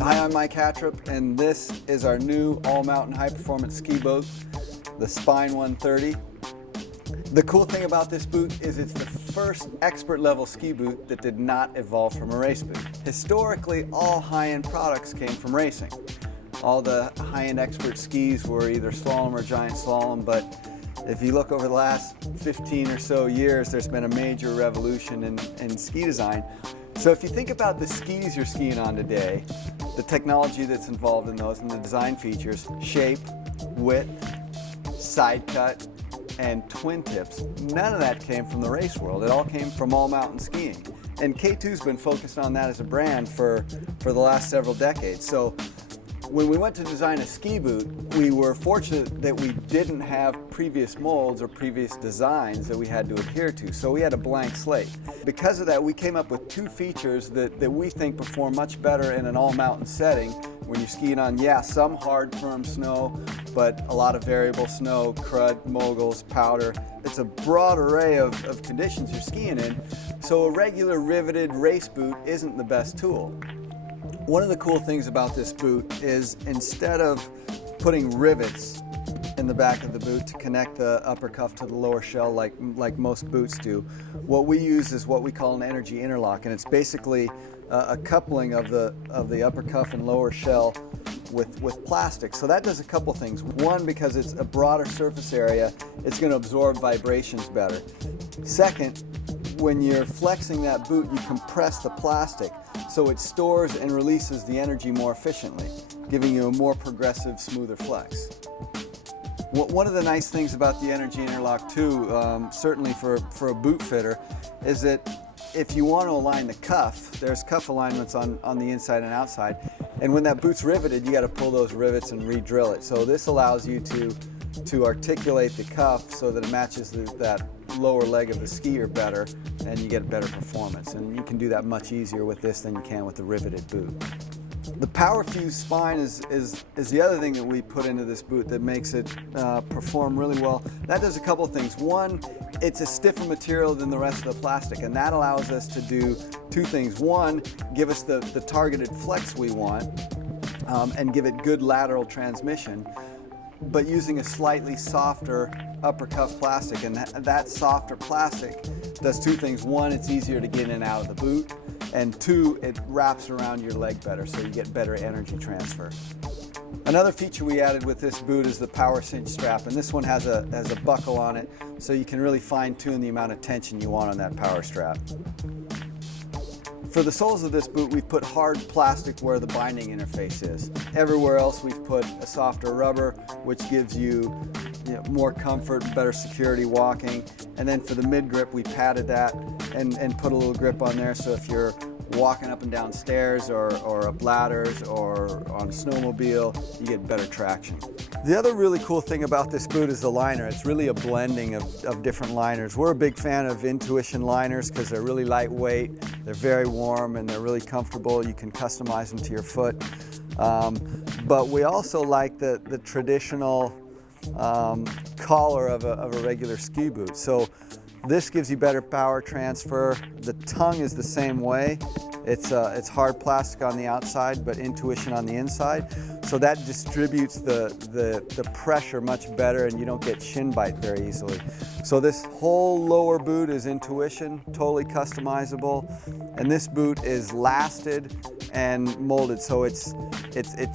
Hi, I'm Mike Hattrup, and this is our new all-mountain high-performance ski boot, the SpYne 130. The cool thing about this boot is it's the first expert-level ski boot that did not evolve from a race boot. Historically, all high-end products came from racing. All the high-end expert skis were either slalom or giant slalom, but if you look over the last 15 or so years, there's been a major revolution in ski design. So if you think about the skis you're skiing on today, the technology that's involved in those and the design features, shape, width, side cut, and twin tips, none of that came from the race world. It all came from all mountain skiing. And K2's been focused on that as a brand for the last several decades. So when we went to design a ski boot, we were fortunate that we didn't have previous molds or previous designs that we had to adhere to, so we had a blank slate. Because of that, we came up with two features that we think perform much better in an all-mountain setting when you're skiing on, some hard, firm snow, but a lot of variable snow, crud, moguls, powder. It's a broad array of conditions you're skiing in, so a regular riveted race boot isn't the best tool. One of the cool things about this boot is instead of putting rivets in the back of the boot to connect the upper cuff to the lower shell like most boots do, what we use is what we call an energy interlock, and it's basically a coupling of the upper cuff and lower shell with plastic. So that does a couple things. One, because it's a broader surface area, it's going to absorb vibrations better. Second, when you're flexing that boot, you compress the plastic, so it stores and releases the energy more efficiently, giving you a more progressive, smoother flex. One of the nice things about the Energy Interlock too, certainly for a boot fitter, is that if you want to align the cuff, there's cuff alignments on the inside and outside, and when that boot's riveted, you got to pull those rivets and re-drill it. So this allows you to articulate the cuff so that it matches that lower leg of the skier better, and you get better performance. And you can do that much easier with this than you can with the riveted boot. The PowerFuse SpYne is the other thing that we put into this boot that makes it perform really well. That does a couple things. One, it's a stiffer material than the rest of the plastic, and that allows us to do two things. One, give us the targeted flex we want, and give it good lateral transmission, but using a slightly softer upper cuff plastic. And that softer plastic does two things. One, it's easier to get in and out of the boot, and two, it wraps around your leg better, so you get better energy transfer. Another feature we added with this boot is the PowerCinch strap, and this one has a buckle on it, so you can really fine-tune the amount of tension you want on that power strap. For the soles of this boot, we've put hard plastic where the binding interface is. Everywhere else, we've put a softer rubber, which gives you more comfort, better security walking. And then for the mid grip, we padded that and put a little grip on there, so if you're walking up and down stairs or up ladders or on a snowmobile, you get better traction. The other really cool thing about this boot is the liner. It's really a blending of different liners. We're a big fan of Intuition liners because they're really lightweight, they're very warm, and they're really comfortable. You can customize them to your foot. But we also like the traditional collar of a regular ski boot. So this gives you better power transfer. The tongue is the same way. It's hard plastic on the outside, but Intuition on the inside. So that distributes the pressure much better, and you don't get shin bite very easily. So this whole lower boot is Intuition, totally customizable. And this boot is lasted and molded, so it's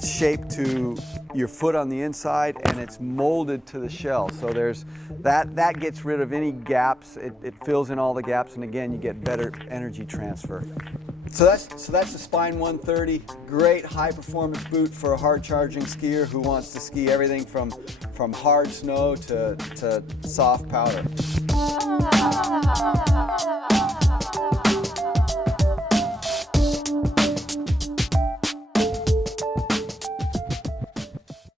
shaped to your foot on the inside, and it's molded to the shell. So there's that gets rid of any gaps. It fills in all the gaps, and again, you get better energy transfer. So that's the SpYne 130. Great high performance boot for a hard charging skier who wants to ski everything from hard snow to soft powder.